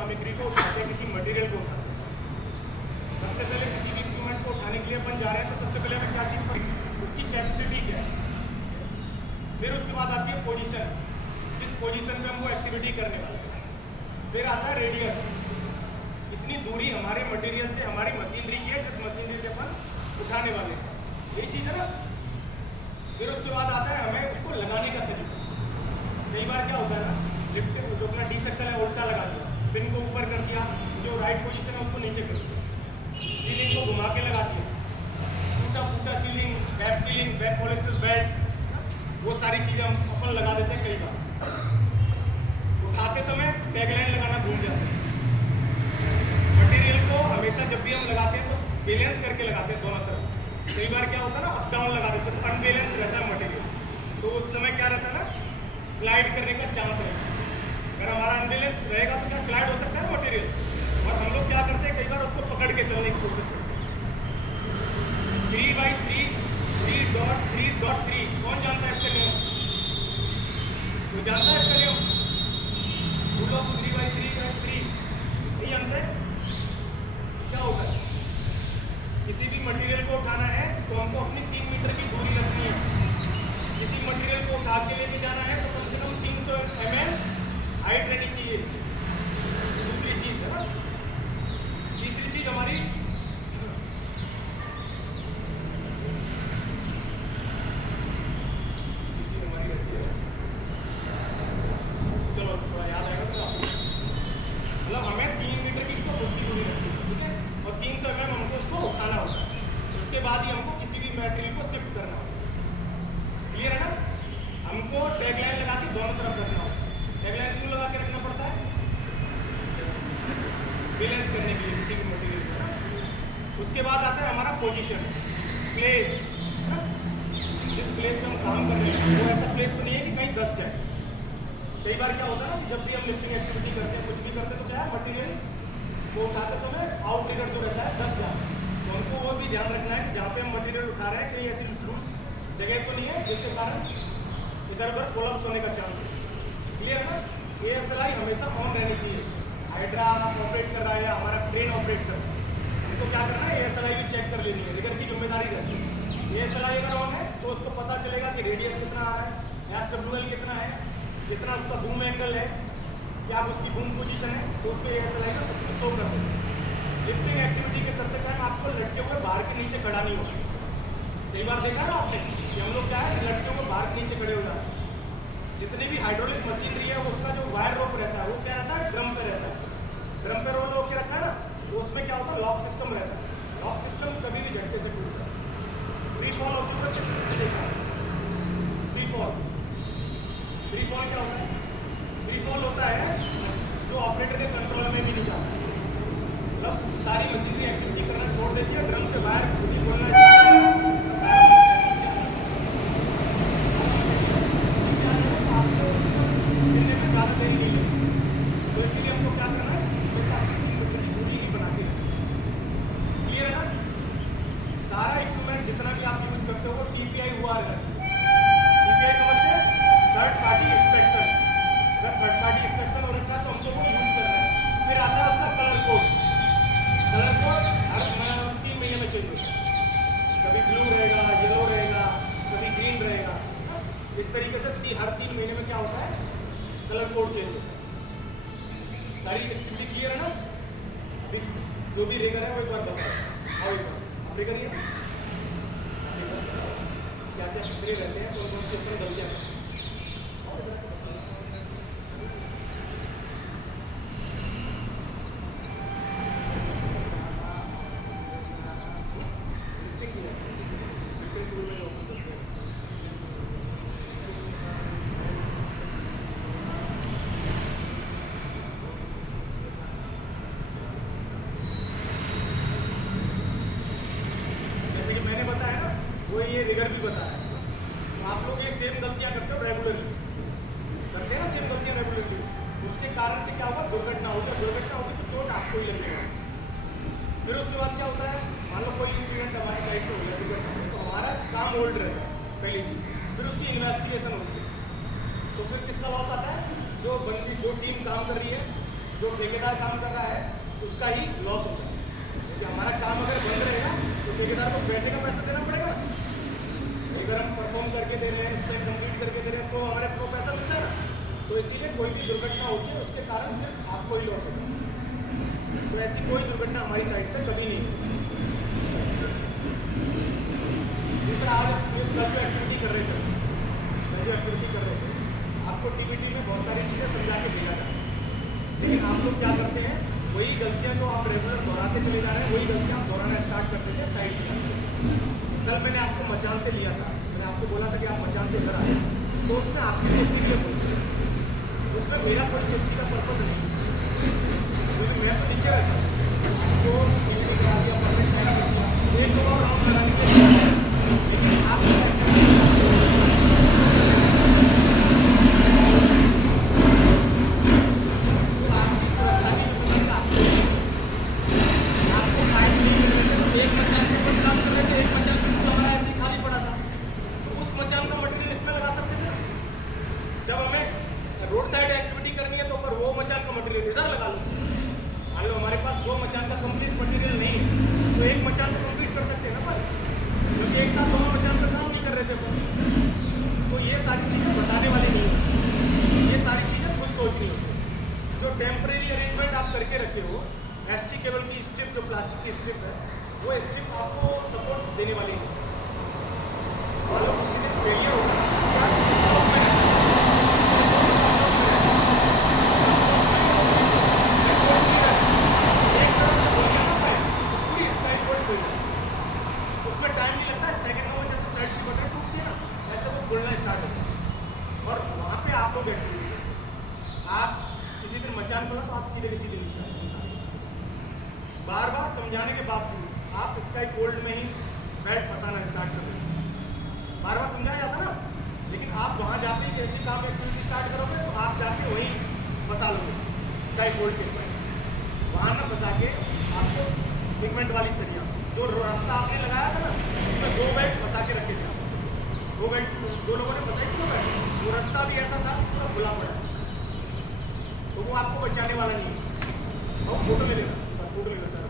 सामग्री को उठाते हैं, किसी मटेरियल को उठाते हैं। सबसे पहले किसी भी इक्विपमेंट को उठाने के लिए अपन जा रहे हैं तो सबसे पहले हमें क्या चीज़ पड़ी, उसकी कैपेसिटी क्या है। फिर उसके बाद आती है पोजीशन, किस पोजीशन पे हम वो एक्टिविटी करने वाले हैं। फिर आता है रेडियस, इतनी दूरी हमारे मटेरियल से हमारी मशीनरी की है जिस मशीनरी से अपन उठाने वाले हैं, यही चीज़ है ना। फिर उसके बाद आता है हमें उसको लगाने का तरीका। कई बार क्या होता है ना, लिफ्ट जो अपना डी सेक्शन है उल्टा लगा दिया, पिन को ऊपर कर दिया, जो राइट पोजीशन है उसको नीचे कर दिया, सीलिंग को घुमा के लगा दिया, टूटा फूटा सीलिंग, बैक पॉलिस्टर बेल्ट, वो सारी चीज़ें हम अपन लगा देते हैं। कई बार उठाते समय टैगलाइन लगाना भूल जाते हैं। मटेरियल को हमेशा जब भी हम लगाते हैं तो बैलेंस करके लगाते हैं दोनों तरफ। कई बार क्या होता है ना, अप डाउन लगा देते हैं, अनबैलेंस रहता है मटेरियल, तो उस समय क्या रहता है ना, स्लाइड करने का चांस रहता है। अगर हमारा अनबैलेंस रहेगा तो क्या स्लाइड हो सकता है मटेरियल, और हम लोग क्या करते हैं कई बार उसको पकड़ के चलने की कोशिश करते हैं। 3/3 3.3.3 कौन जानता है इसका नियम? कोई जानता है इसका नियम? रूल ऑफ 3/3/3 नहीं जानते? क्या होगा? किसी भी मटेरियल को उठाना है तो हमको अपनी 3 मीटर की दूरी रखनी है। किसी मटेरियल को उठा के लेके जाना है तो कम से कम 300 ml हाइट रहनी चाहिए। दूसरी चीज है ना, तीसरी चीज हमारी चलो थोड़ा याद आएगा तो मतलब हमें 3 मीटर की इसको खुद की दूरी रखनी है, ठीक है, और 300 ml हमको उसको उठाना होगा। उसके बाद ही हमको किसी भी मटेरियल को शिफ्ट करना होगा। क्लियर है ना? हमको टैगलाइन लगा के दोनों तरफ रखना होगा। टैगलाइन क्यों लगा के रखना पड़ता है? बैलेंस करने के लिए किसी भी मटेरियल को ना। उसके बाद आता है हमारा पोजीशन, प्लेस, जिस प्लेस पे हम काम कर रहे हैं वो ऐसा प्लेस तो नहीं है कि कहीं दस जाए। कई बार क्या होता है ना कि जब भी हम लिफ्टिंग एक्टिविटी करते हैं, कुछ भी करते हैं, तो क्या है, मटेरियल को उठाते समय आउट रिगर जो रहता है दस जाए, तो हमको वो भी ध्यान रखना है कि जहाँ पे हम मटेरियल उठा रहे हैं कहीं ऐसी लूज जगह तो नहीं है जिसके कारण इधर उधर कोलैप्स होने का चांस है। क्लियर है? ASLI हमेशा ऑन रहनी चाहिए। हाइड्रा ऑपरेट कर रहा है या हमारा ट्रेन ऑपरेट कर रहा है, हमको क्या करना है, ASLI भी चेक कर लेनी है, रिगर की जिम्मेदारी रहती है। ASLI अगर ऑन है तो उसको पता चलेगा कि रेडियस कितना आ रहा है, SWL कितना है, कितना उसका बूम एंगल है, क्या उसकी बूम पोजीशन है, तो उस पर ASLI का सब कुछ शो कर देगा। लिफ्टिंग एक्टिविटी के करते टाइम आपको लटके हुए बाहर के नीचे खड़ा नहीं होगा। कई बार देखा ना आपने कि हम लोग क्या है, लटके हुए बाहर के नीचे खड़े हो जाते हैं। जितनी भी हाइड्रोलिक मशीनरी है उसका जो वायर रोप रहता है वो क्या रहता है, ड्रम पे रहता है। ड्रम पे रोल होकर रखा है ना, तो उसमें क्या होता है, लॉक सिस्टम रहता है। लॉक सिस्टम कभी भी झटके से टूटता है। फ्री फॉल होती है, किस किससे देखा है? फ्री फॉल क्या होता है? फ्री फॉल होता है जो ऑपरेटर के कंट्रोल में भी नहीं जाता, मतलब सारी मशीनरी एक्टिविटी करना छोड़ देती है, ड्रम से वायर खुद ही खोलना ज़्यादा देरी नहीं है। तो इसीलिए हमको क्या करना है, दूरी ही बना के रखना। क्लियर है ना? सारा इक्विपमेंट जितना भी आप यूज करते हो वो TPI हुआ है। TPI समझते हैं? Third party inspection. अगर थर्ड पार्टी इंस्पेक्शन हो रखा है तो हमको वो यूज करना है। फिर आता है उसका कलर कोड। कलर कोड हर 3 महीने में चेंज होता है, कभी ब्लू रहेगा, येलो रहेगा, कभी ग्रीन रहेगा। इस तरीके से हर 3 महीने में क्या होता है, कलर कोड चेंज होता है। सारी एक्टिविटी क्लियर है ना? जो भी रेगर है वो एक बार बताओ। और एक बार रेगर ही है, क्या क्या खतरे रहते हैं, कौन कौन सी अपनी गलतियाँ हैं। वो ये रिगर भी बताया, तो आप लोग ये सेम गलतियां करते हो रेगुलरली, करते हैं ना सेम गलतियां रेगुलरली, उसके कारण से क्या होगा, दुर्घटना होगी। दुर्घटना होगी तो चोट आपको ही लगेगा। फिर उसके बाद क्या होता है, मान लो कोई इंसिडेंट हमारे साइड पर हो गया, दुर्घटना, तो हमारा काम होल्ड रहता है पहली चीज़। फिर उसकी इन्वेस्टिगेशन होती है, तो फिर किसका लॉस आता है, जो टीम काम कर रही है जो ठेकेदार काम कर रहा है उसका ही लॉस होता है, क्योंकि हमारा काम अगर बंद रहेगा तो ठेकेदार को बैठने का पैसा देना पड़ेगा। अगर हम परफॉर्म करके दे रहे हैं, स्टेप कंप्लीट करके दे रहे हैं तो हमारे को पैसा मिलता है ना। तो इसीलिए कोई भी दुर्घटना होती है उसके कारण सिर्फ आपको ही लॉस होता है। तो ऐसी कोई दुर्घटना हमारी साइड पर कभी नहीं होती। दूसरा, आज कल जो एक्टिविटी कर रहे थे आपको टीबीटी में बहुत सारी चीज़ें समझा के भेजा था, लेकिन आप लोग क्या करते हैं, वही गलतियां जो आप रेगुलर दोहराते चले जा रहे हैं वही गलतियां आप दोहराना स्टार्ट करते थे, साइड में। कल मैंने आपको मचान से लिया था, मैंने आपको बोला था कि आप मचान से इधर आए, तो उसमें आपकी सेफ्टी के बोलते हैं, उसमें मेरा कोई सेफ्टी का पर्पज नहीं, क्योंकि मैं तो नीचे रहता हूँ तो एक दो और राउंड लगाने के लिए, लेकिन आप रोड साइड एक्टिविटी करनी है तो पर वो मचान का मटेरियल इधर लगा लो। मान लो हमारे पास वो मचान का कंप्लीट मटेरियल नहीं है तो एक मचान को कंप्लीट कर सकते हैं ना, पर क्योंकि एक साथ दोनों मचान का काम नहीं कर रहे थे पर। तो ये सारी चीज़ें बताने वाली नहीं होती, ये सारी चीज़ें खुद सोचनी होती। जो टेम्परेरी अरेंजमेंट आप करके रखे हो, एसटी केबल की स्ट्रिप जो प्लास्टिक की स्ट्रिप है वो स्ट्रिप आपको सपोर्ट देने वाली नहीं। मान लो किसी दिन फेलियर होगा खुलना स्टार्ट होता है और वहाँ पे आप लोग एक्टिविटी करते। आप किसी दिन मचान खोला तो आप सीधे नीचे आए, बार बार समझाने के बावजूद आप स्काई फोल्ड में ही बेल्ट फंसाना स्टार्ट कर देते। बार बार समझाया जाता ना, लेकिन आप वहाँ जाते ही जैसे काम एक्टिविटी स्टार्ट करोगे तो आप जाके वहीं फंसा लोगे स्काई फोल्ड के ऊपर। वहाँ ना फंसा के आपको सिगमेंट वाली सरिया जो रास्ता आपने लगाया था ना उसमें 2 बेल्ट फंसा के रखे थे, वो बेल्ट 2 लोगों ने फंसाई क्यों बैठे, वो रास्ता भी ऐसा था पूरा खुला पड़ा, तो वो आपको बचाने वाला नहीं है। और फोटो ले लेना सर।